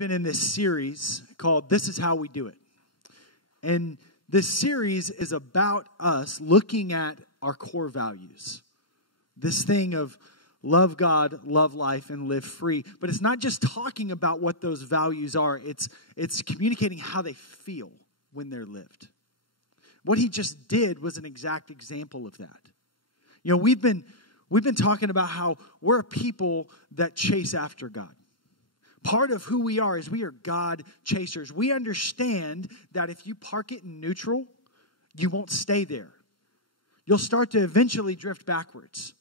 been in this series called This Is How We Do It. And this series is about us looking at our core values. This thing of love God, love life, and live free. But it's not just talking about what those values are. It's communicating how they feel when they're lived. What he just did was an exact example of that. You know, we've been talking about how we're a people that chase after God. Part of who we are is we are God chasers. We understand that if you park it in neutral, you won't stay there. You'll start to eventually drift backwards.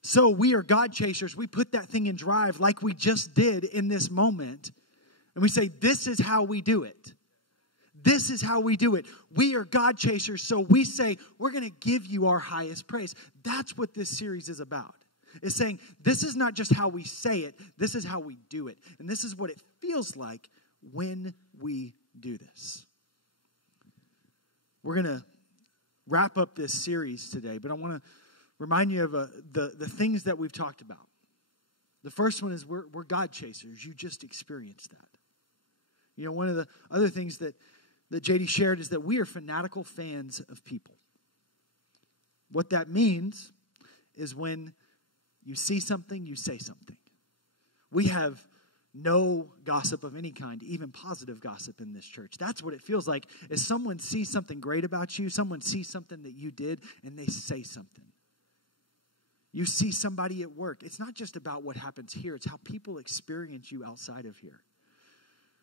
So we are God chasers. We put that thing in drive like we just did in this moment. And we say, this is how we do it. This is how we do it. We are God chasers. So we say, we're going to give you our highest praise. That's what this series is about. It's saying, this is not just how we say it. This is how we do it. And this is what it feels like when we do this. We're going to wrap up this series today, but I want to remind you of the things that we've talked about. The first one is we're God chasers. You just experienced that. You know, one of the other things that JD shared is that we are fanatical fans of people. What that means is when you see something, you say something. We have no gossip of any kind, even positive gossip in this church. That's what it feels like, is someone sees something great about you, someone sees something that you did, and they say something. You see somebody at work. It's not just about what happens here. It's how people experience you outside of here.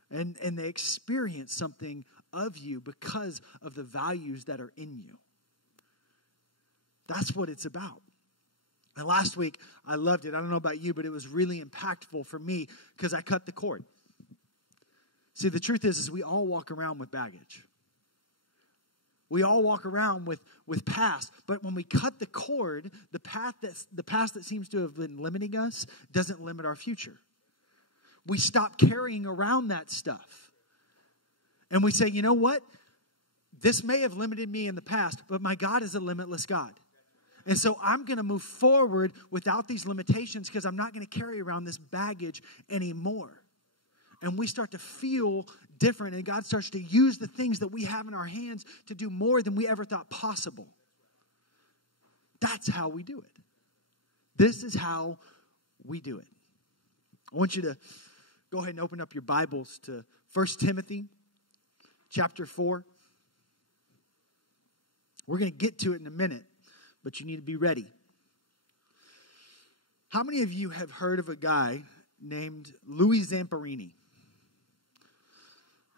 And they experience something of you because of the values that are in you. That's what it's about. And last week, I loved it. I don't know about you, but it was really impactful for me because I cut the cord. See, the truth is we all walk around with baggage. We all walk around with past. But when we cut the cord, the past that seems to have been limiting us doesn't limit our future. We stop carrying around that stuff. And we say, you know what? This may have limited me in the past, but my God is a limitless God. And so I'm going to move forward without these limitations because I'm not going to carry around this baggage anymore. And we start to feel different, and God starts to use the things that we have in our hands to do more than we ever thought possible. That's how we do it. This is how we do it. I want you to go ahead and open up your Bibles to 1 Timothy chapter 4. We're going to get to it in a minute, but you need to be ready. How many of you have heard of a guy named Louis Zamperini?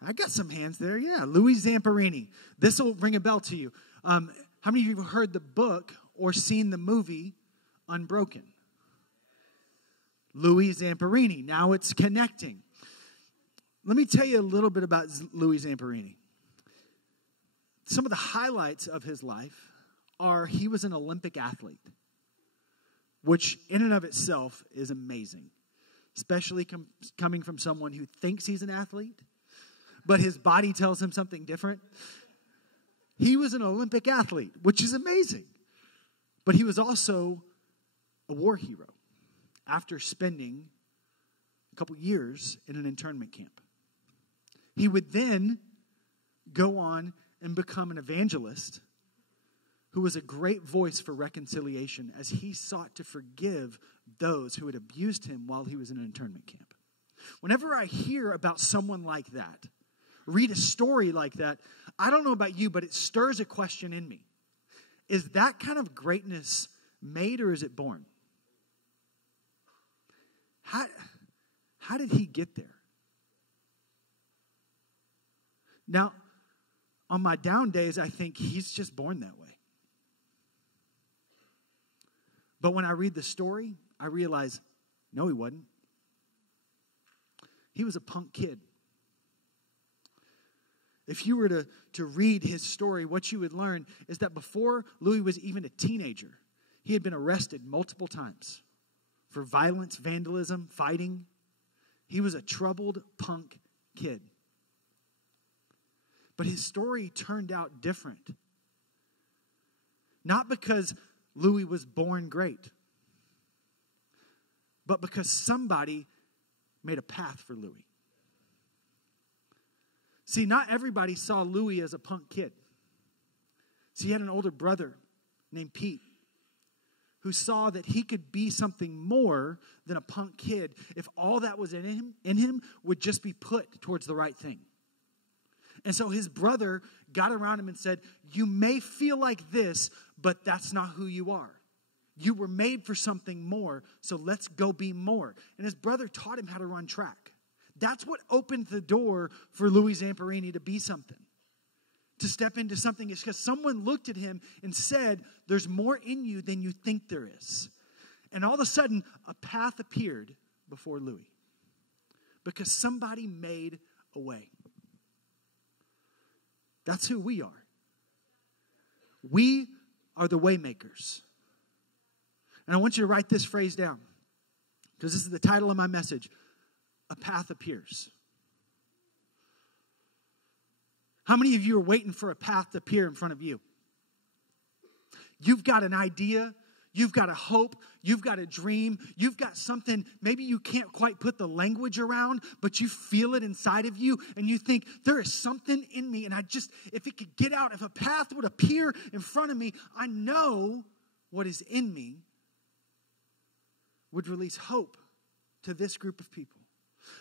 I got some hands there. Yeah, Louis Zamperini. This will ring a bell to you. How many of you have heard the book or seen the movie Unbroken? Louis Zamperini. Now it's connecting. Let me tell you a little bit about Louis Zamperini. Some of the highlights of his life are he was an Olympic athlete, which in and of itself is amazing, especially coming from someone who thinks he's an athlete, but his body tells him something different. He was an Olympic athlete, which is amazing, but he was also a war hero after spending a couple years in an internment camp. He would then go on and become an evangelist who was a great voice for reconciliation as he sought to forgive those who had abused him while he was in an internment camp. Whenever I hear about someone like that, read a story like that, I don't know about you, but it stirs a question in me. Is that kind of greatness made or is it born? How did he get there? Now, on my down days, I think he's just born that way. But when I read the story, I realize, no, he wasn't. He was a punk kid. If you were to read his story, what you would learn is that before Louis was even a teenager, he had been arrested multiple times for violence, vandalism, fighting. He was a troubled punk kid. But his story turned out different. Not because Louis was born great, but because somebody made a path for Louis. See, not everybody saw Louis as a punk kid. See, he had an older brother named Pete who saw that he could be something more than a punk kid if all that was in him would just be put towards the right thing. And so his brother got around him and said, you may feel like this, but that's not who you are. You were made for something more, so let's go be more. And his brother taught him how to run track. That's what opened the door for Louis Zamperini to be something. To step into something is because someone looked at him and said, there's more in you than you think there is. And all of a sudden, a path appeared before Louis. Because somebody made a way. That's who we are. We are the Waymakers. And I want you to write this phrase down. Because this is the title of my message. A path appears. How many of you are waiting for a path to appear in front of you? You've got an idea. You've got a hope. You've got a dream. You've got something maybe you can't quite put the language around, but you feel it inside of you, and you think, there is something in me, and if it could get out, if a path would appear in front of me, I know what is in me would release hope to this group of people.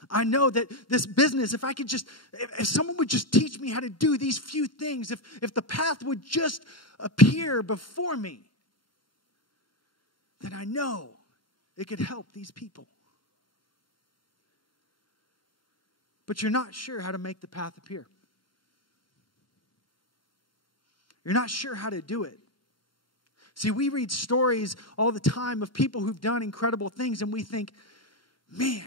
I know that this business, if someone would just teach me how to do these few things, if the path would just appear before me, then I know it could help these people. But you're not sure how to make the path appear. You're not sure how to do it. See, we read stories all the time of people who've done incredible things, and we think, man,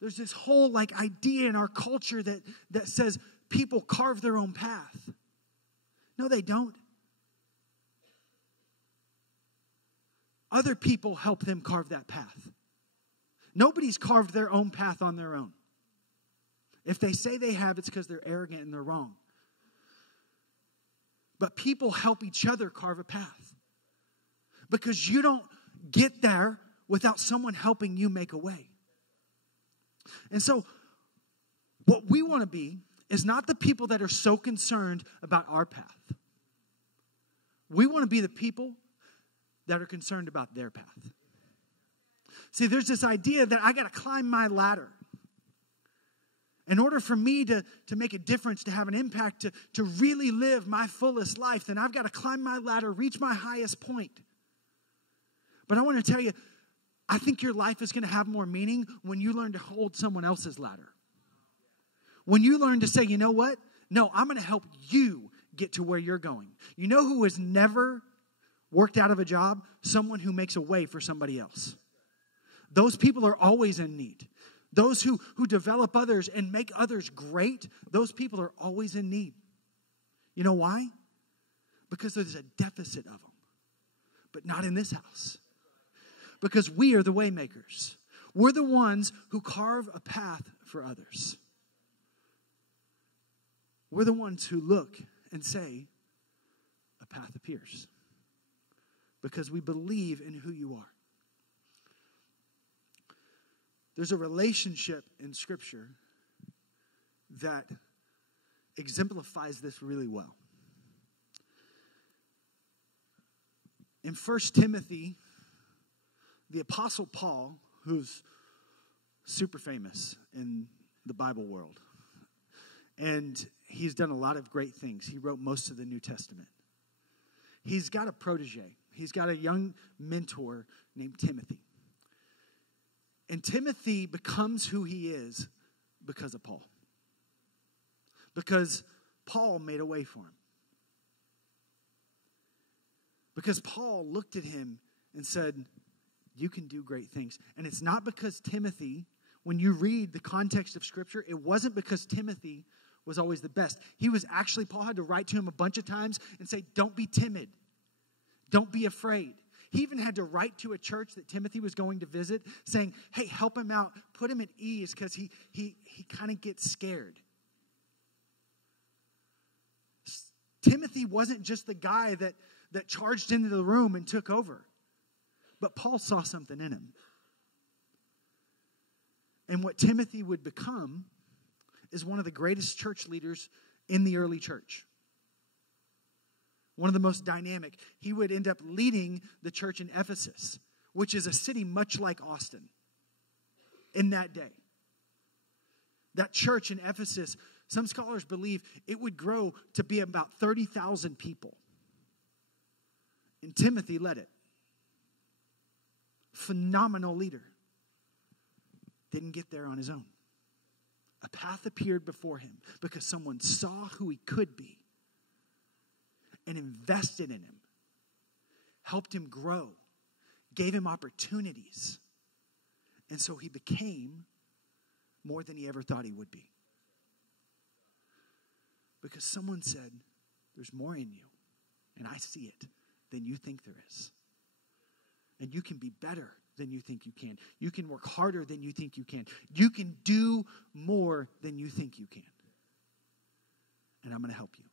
there's this whole idea in our culture that says people carve their own path. No, they don't. Other people help them carve that path. Nobody's carved their own path on their own. If they say they have, it's because they're arrogant and they're wrong. But people help each other carve a path. Because you don't get there without someone helping you make a way. And so, what we want to be is not the people that are so concerned about our path. We want to be the people that are concerned about their path. See, there's this idea that I got to climb my ladder. In order for me to make a difference, to have an impact, to really live my fullest life, then I've got to climb my ladder, reach my highest point. But I want to tell you, I think your life is going to have more meaning when you learn to hold someone else's ladder. When you learn to say, you know what? No, I'm going to help you get to where you're going. You know who has never worked out of a job? Someone who makes a way for somebody else. Those people are always in need. Those who develop others and make others great, those people are always in need. You know why? Because there's a deficit of them. But not in this house. Because we are the Waymakers. We're the ones who carve a path for others. We're the ones who look and say, a path appears. Because we believe in who you are. There's a relationship in Scripture that exemplifies this really well. In 1 Timothy, the Apostle Paul, who's super famous in the Bible world, and he's done a lot of great things. He wrote most of the New Testament. He's got a protege. He's got a young mentor named Timothy. And Timothy becomes who he is because of Paul. Because Paul made a way for him. Because Paul looked at him and said, you can do great things. And it's not because Timothy, when you read the context of Scripture, it wasn't because Timothy was always the best. He was actually, Paul had to write to him a bunch of times and say, don't be timid. Don't be afraid. He even had to write to a church that Timothy was going to visit saying, hey, help him out. Put him at ease because he kind of gets scared. Timothy wasn't just the guy that charged into the room and took over. But Paul saw something in him. And what Timothy would become is one of the greatest church leaders in the early church. One of the most dynamic. He would end up leading the church in Ephesus, which is a city much like Austin in that day. That church in Ephesus, some scholars believe it would grow to be about 30,000 people. And Timothy led it. Phenomenal leader. Didn't get there on his own. A path appeared before him because someone saw who he could be and invested in him, helped him grow, gave him opportunities. And so he became more than he ever thought he would be. Because someone said, there's more in you, and I see it, than you think there is. And you can be better than you think you can. You can work harder than you think you can. You can do more than you think you can. And I'm going to help you.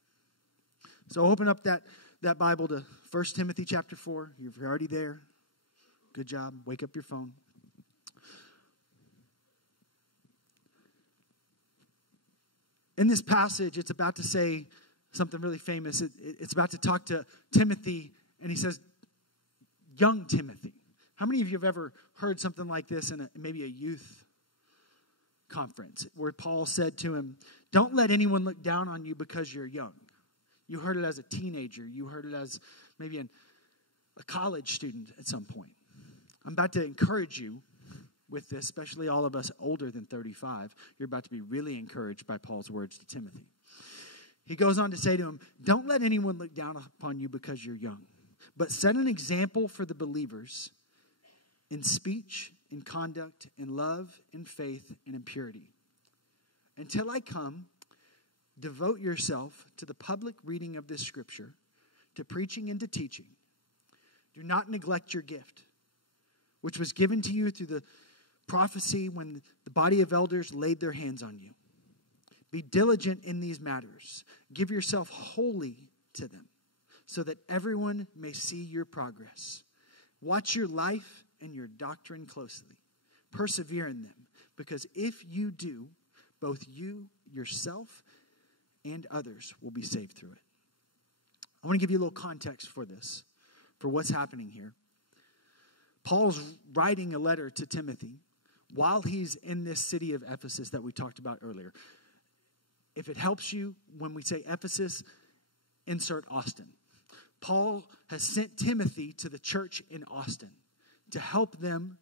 So open up that Bible to 1 Timothy chapter 4. You're already there. Good job. Wake up your phone. In this passage, it's about to say something really famous. It's about to talk to Timothy, and he says, young Timothy. How many of you have ever heard something like this in maybe a youth conference where Paul said to him, don't let anyone look down on you because you're young. You heard it as a teenager. You heard it as maybe a college student at some point. I'm about to encourage you with this, especially all of us older than 35. You're about to be really encouraged by Paul's words to Timothy. He goes on to say to him, don't let anyone look down upon you because you're young, but set an example for the believers in speech, in conduct, in love, in faith, and in purity. Until I come, devote yourself to the public reading of this scripture, to preaching and to teaching. Do not neglect your gift, which was given to you through the prophecy when the body of elders laid their hands on you. Be diligent in these matters. Give yourself wholly to them, so that everyone may see your progress. Watch your life and your doctrine closely. Persevere in them, because if you do, both you, yourself, and others will be saved through it. I want to give you a little context for this, for what's happening here. Paul's writing a letter to Timothy while he's in this city of Ephesus that we talked about earlier. If it helps you, when we say Ephesus, insert Austin. Paul has sent Timothy to the church in Austin to help them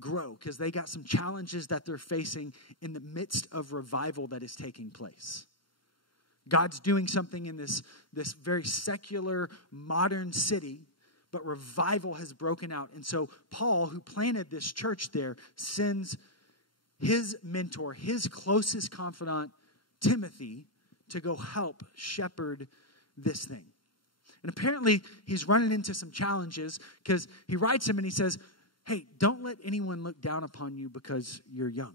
grow because they got some challenges that they're facing in the midst of revival that is taking place. God's doing something in this very secular, modern city, but revival has broken out. And so Paul, who planted this church there, sends his mentor, his closest confidant, Timothy, to go help shepherd this thing. And apparently he's running into some challenges because he writes him and he says, hey, don't let anyone look down upon you because you're young.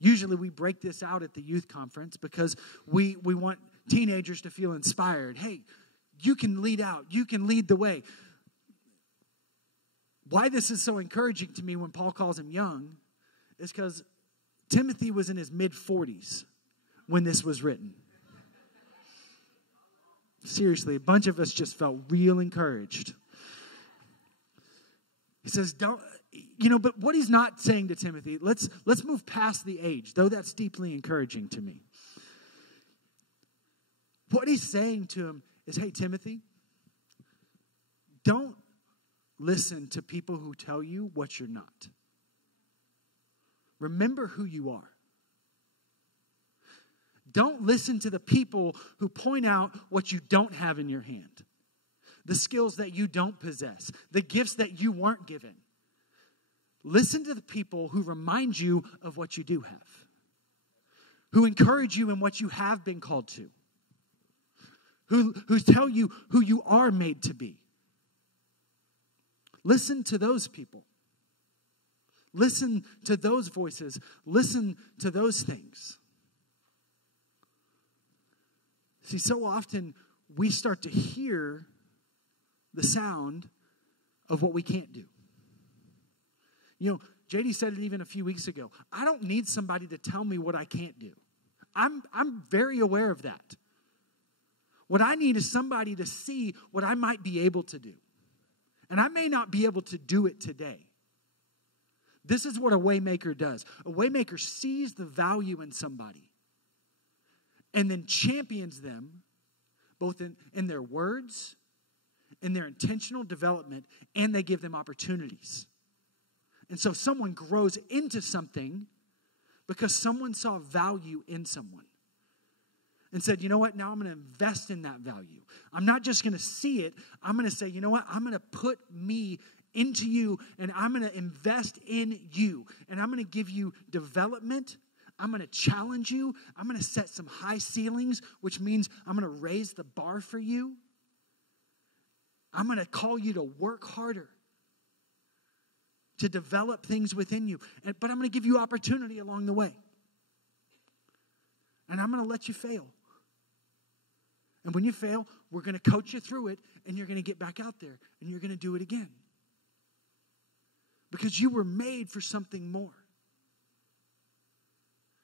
Usually we break this out at the youth conference because we want teenagers to feel inspired. Hey, you can lead out. You can lead the way. Why this is so encouraging to me when Paul calls him young is because Timothy was in his mid-40s when this was written. Seriously, a bunch of us just felt real encouraged. He says, but what he's not saying to Timothy, let's move past the age, though that's deeply encouraging to me. What he's saying to him is, hey, Timothy, don't listen to people who tell you what you're not. Remember who you are. Don't listen to the people who point out what you don't have in your hand, the skills that you don't possess, the gifts that you weren't given. Listen to the people who remind you of what you do have, who encourage you in what you have been called to, who tell you who you are made to be. Listen to those people. Listen to those voices. Listen to those things. See, so often we start to hear the sound of what we can't do. JD said it even a few weeks ago. I don't need somebody to tell me what I can't do. I'm very aware of that. What I need is somebody to see what I might be able to do. And I may not be able to do it today. This is what a waymaker does. A waymaker sees the value in somebody and then champions them both in their words, in their intentional development, and they give them opportunities. And so someone grows into something because someone saw value in someone and said, you know what, now I'm going to invest in that value. I'm not just going to see it. I'm going to say, you know what, I'm going to put me into you, and I'm going to invest in you, and I'm going to give you development. I'm going to challenge you. I'm going to set some high ceilings, which means I'm going to raise the bar for you. I'm going to call you to work harder, to develop things within you. But I'm going to give you opportunity along the way. And I'm going to let you fail. And when you fail, we're going to coach you through it, and you're going to get back out there, and you're going to do it again. Because you were made for something more.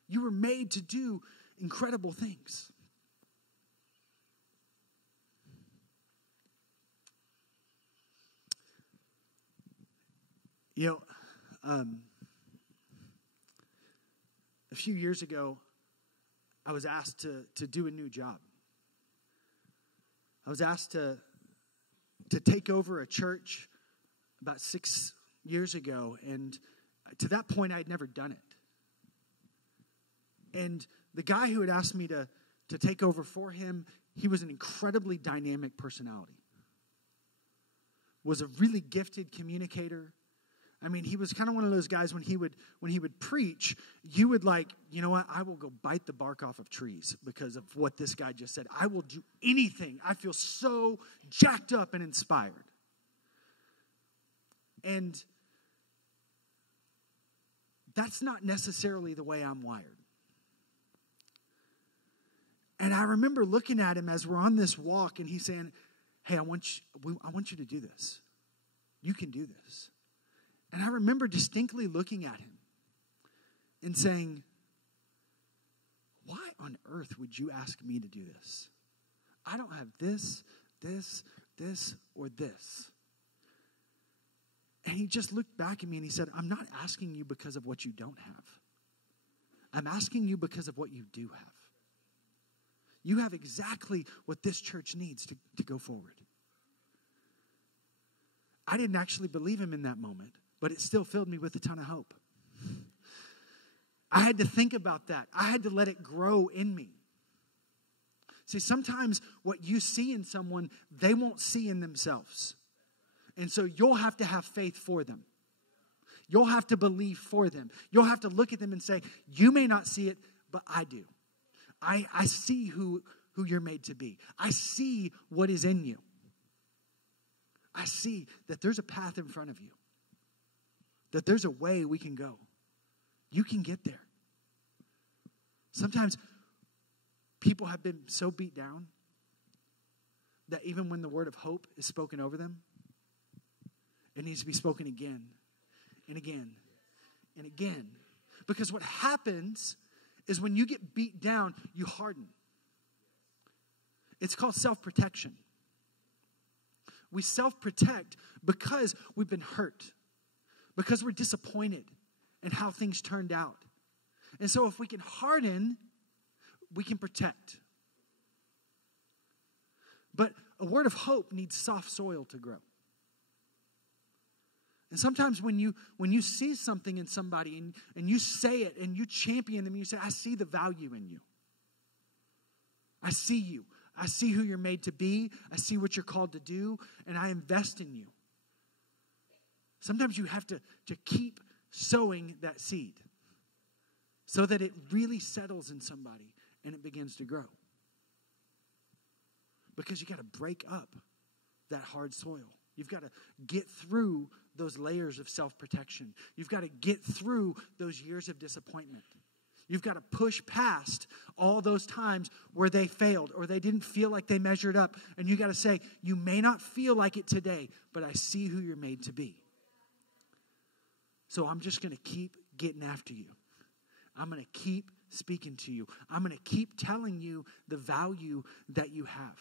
You were made to do incredible things. You know, a few years ago, I was asked to do a new job. I was asked to take over a church about 6 years ago, and to that point, I had never done it. And the guy who had asked me to take over for him, he was an incredibly dynamic personality. Was a really gifted communicator. I mean, he was kind of one of those guys when he would preach, you would like, you know what, I will go bite the bark off of trees because of what this guy just said. I will do anything. I feel so jacked up and inspired. And that's not necessarily the way I'm wired. And I remember looking at him as we're on this walk, and he's saying, hey, I want you to do this. You can do this. And I remember distinctly looking at him and saying, why on earth would you ask me to do this? I don't have this, or this. And he just looked back at me and he said, I'm not asking you because of what you don't have. I'm asking you because of what you do have. You have exactly what this church needs to go forward. I didn't actually believe him in that moment, but it still filled me with a ton of hope. I had to think about that. I had to let it grow in me. See, sometimes what you see in someone, they won't see in themselves. And so you'll have to have faith for them. You'll have to believe for them. You'll have to look at them and say, you may not see it, but I do. I see who you're made to be. I see what is in you. I see that there's a path in front of you. That there's a way we can go. You can get there. Sometimes people have been so beat down that even when the word of hope is spoken over them, it needs to be spoken again and again and again. Because what happens is when you get beat down, you harden. It's called self-protection. We self-protect because we've been hurt. Because we're disappointed in how things turned out. And so if we can harden, we can protect. But a word of hope needs soft soil to grow. And sometimes when you see something in somebody and you say it and you champion them, you say, I see the value in you. I see you. I see who you're made to be. I see what you're called to do. And I invest in you. Sometimes you have to keep sowing that seed so that it really settles in somebody and it begins to grow. Because you got to break up that hard soil. You've got to get through those layers of self-protection. You've got to get through those years of disappointment. You've got to push past all those times where they failed or they didn't feel like they measured up. And you got to say, you may not feel like it today, but I see who you're made to be. So I'm just going to keep getting after you. I'm going to keep speaking to you. I'm going to keep telling you the value that you have.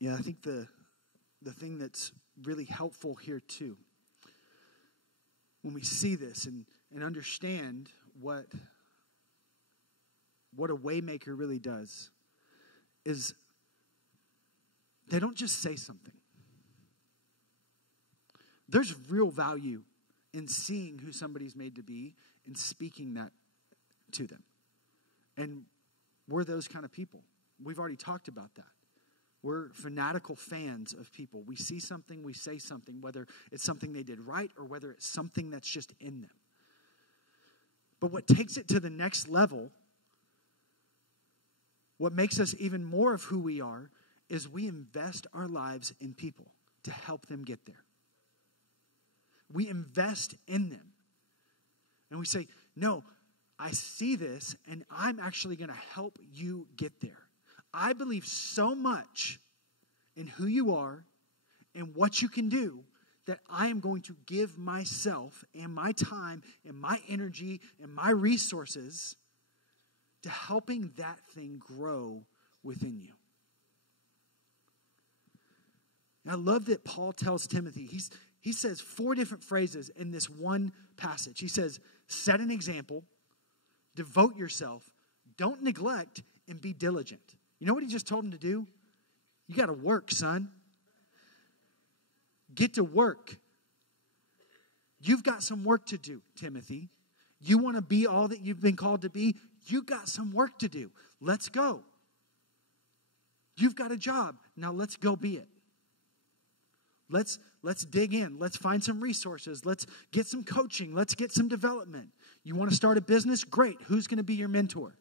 Yeah, I think the thing that's really helpful here too, when we see this and understand what a waymaker really does, is they don't just say something. There's real value in seeing who somebody's made to be and speaking that to them. And we're those kind of people. We've already talked about that. We're fanatical fans of people. We see something, we say something, whether it's something they did right or whether it's something that's just in them. But what takes it to the next level, what makes us even more of who we are, is we invest our lives in people to help them get there. We invest in them. And we say, no, I see this and I'm actually going to help you get there. I believe so much in who you are and what you can do that I am going to give myself and my time and my energy and my resources to helping that thing grow within you. And I love that Paul tells Timothy, he says 4 different phrases in this one passage. He says, set an example, devote yourself, don't neglect, and be diligent. You know what he just told him to do? You got to work, son. Get to work. You've got some work to do, Timothy. You want to be all that you've been called to be? You got some work to do. Let's go. You've got a job. Now let's go be it. Let's dig in. Let's find some resources. Let's get some coaching. Let's get some development. You want to start a business? Great. Who's going to be your mentor?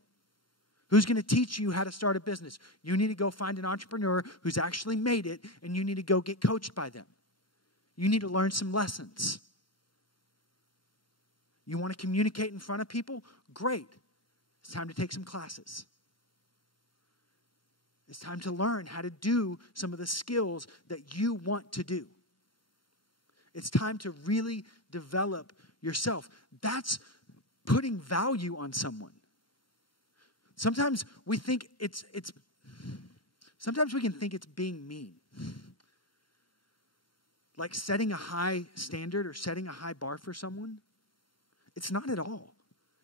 Who's going to teach you how to start a business? You need to go find an entrepreneur who's actually made it, and you need to go get coached by them. You need to learn some lessons. You want to communicate in front of people? Great. It's time to take some classes. It's time to learn how to do some of the skills that you want to do. It's time to really develop yourself. That's putting value on someone. Sometimes we think sometimes we can think it's being mean. Like setting a high standard or setting a high bar for someone. It's not at all.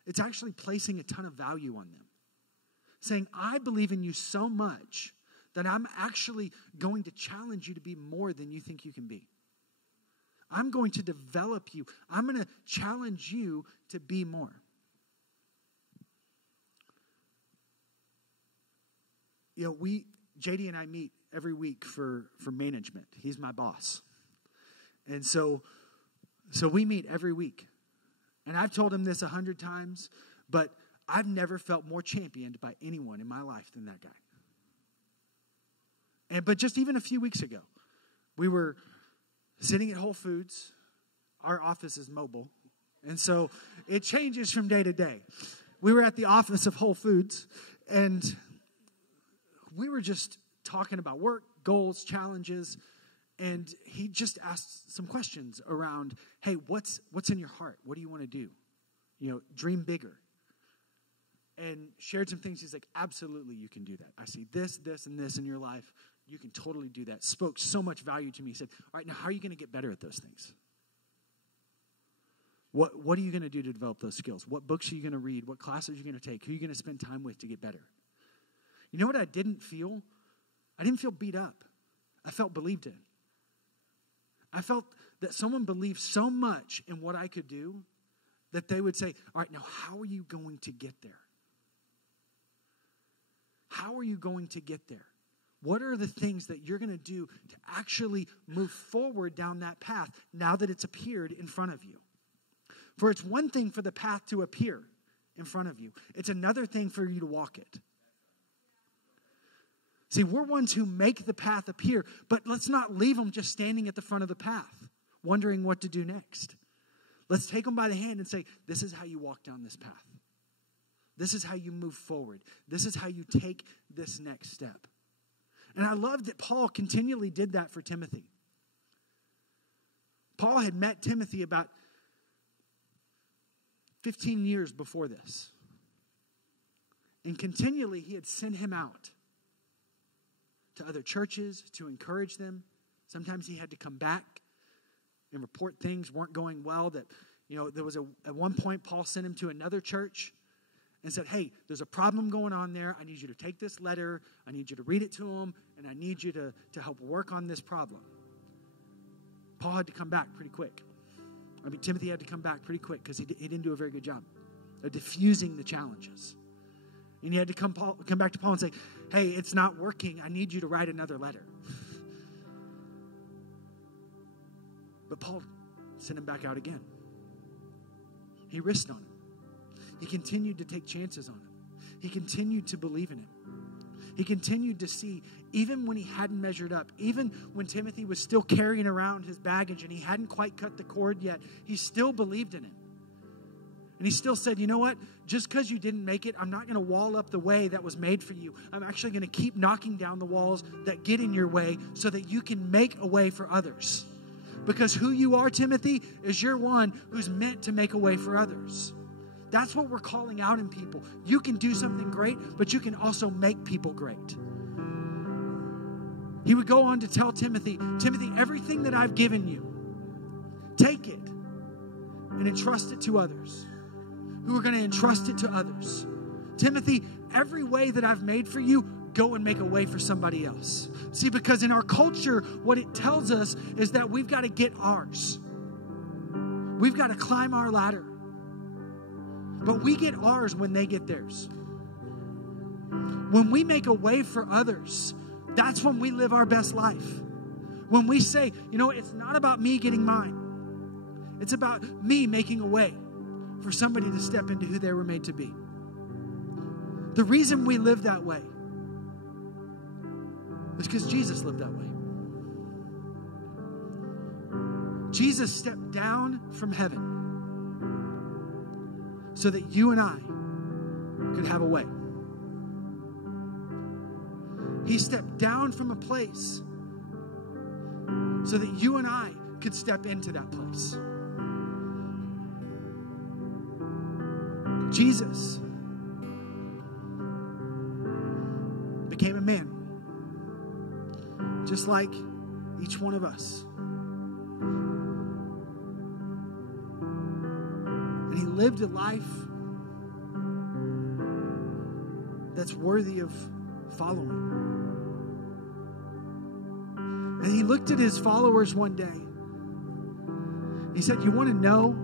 It's actually placing a ton of value on them. Saying, I believe in you so much that I'm actually going to challenge you to be more than you think you can be. I'm going to develop you. I'm going to challenge you to be more. You know, JD and I meet every week for management. He's my boss. And so we meet every week. And I've told him this 100 times, but I've never felt more championed by anyone in my life than that guy. But just even a few weeks ago, we were sitting at Whole Foods. Our office is mobile, and so it changes from day to day. We were at the office of Whole Foods, and we were just talking about work, goals, challenges, and he just asked some questions around, hey, what's in your heart? What do you want to do? You know, dream bigger. And shared some things. He's like, absolutely, you can do that. I see this, this, and this in your life. You can totally do that. Spoke so much value to me. He said, all right, now how are you going to get better at those things? What are you going to do to develop those skills? What books are you going to read? What classes are you going to take? Who are you going to spend time with to get better? You know what I didn't feel? I didn't feel beat up. I felt believed in. I felt that someone believed so much in what I could do that they would say, all right, now how are you going to get there? How are you going to get there? What are the things that you're going to do to actually move forward down that path now that it's appeared in front of you? For it's one thing for the path to appear in front of you. It's another thing for you to walk it. See, we're ones who make the path appear, but let's not leave them just standing at the front of the path, wondering what to do next. Let's take them by the hand and say, this is how you walk down this path. This is how you move forward. This is how you take this next step. And I love that Paul continually did that for Timothy. Paul had met Timothy about 15 years before this. And continually he had sent him out to other churches to encourage them. Sometimes he had to come back and report things weren't going well. That, there was at one point Paul sent him to another church and said, hey, there's a problem going on there. I need you to take this letter. I need you to read it to them. And I need you to help work on this problem. Paul had to come back pretty quick. Timothy had to come back pretty quick because he didn't do a very good job of diffusing the challenges. And he had to come back to Paul and say, hey, it's not working. I need you to write another letter. But Paul sent him back out again. He risked on him. He continued to take chances on him. He continued to believe in him. He continued to see, even when he hadn't measured up, even when Timothy was still carrying around his baggage and he hadn't quite cut the cord yet, he still believed in him. And he still said, you know what? Just because you didn't make it, I'm not going to wall up the way that was made for you. I'm actually going to keep knocking down the walls that get in your way so that you can make a way for others. Because who you are, Timothy, is you're one who's meant to make a way for others. That's what we're calling out in people. You can do something great, but you can also make people great. He would go on to tell Timothy, everything that I've given you, take it and entrust it to others who are going to entrust it to others. Timothy, every way that I've made for you, go and make a way for somebody else. See, because in our culture, what it tells us is that we've got to get ours. We've got to climb our ladder. But we get ours when they get theirs. When we make a way for others, that's when we live our best life. When we say, it's not about me getting mine. It's about me making a way for somebody to step into who they were made to be. The reason we live that way is because Jesus lived that way. Jesus stepped down from heaven so that you and I could have a way. He stepped down from a place so that you and I could step into that place. Jesus became a man, just like each one of us. And he lived a life that's worthy of following. And he looked at his followers one day. He said, you want to know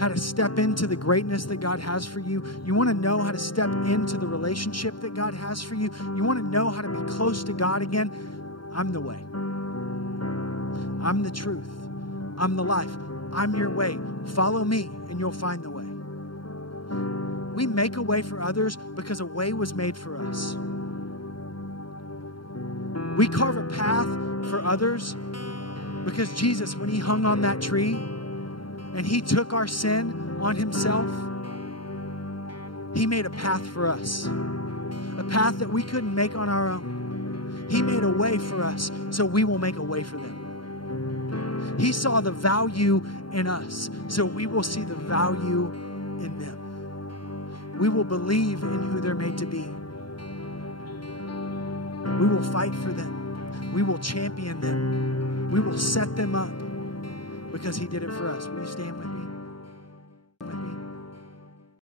how to step into the greatness that God has for you? You want to know how to step into the relationship that God has for you? You want to know how to be close to God again? I'm the way. I'm the truth. I'm the life. I'm your way. Follow me and you'll find the way. We make a way for others because a way was made for us. We carve a path for others because Jesus, when he hung on that tree and he took our sin on himself, he made a path for us. A path that we couldn't make on our own. He made a way for us, so we will make a way for them. He saw the value in us, so we will see the value in them. We will believe in who they're made to be. We will fight for them. We will champion them. We will set them up because he did it for us. Will you stand with me?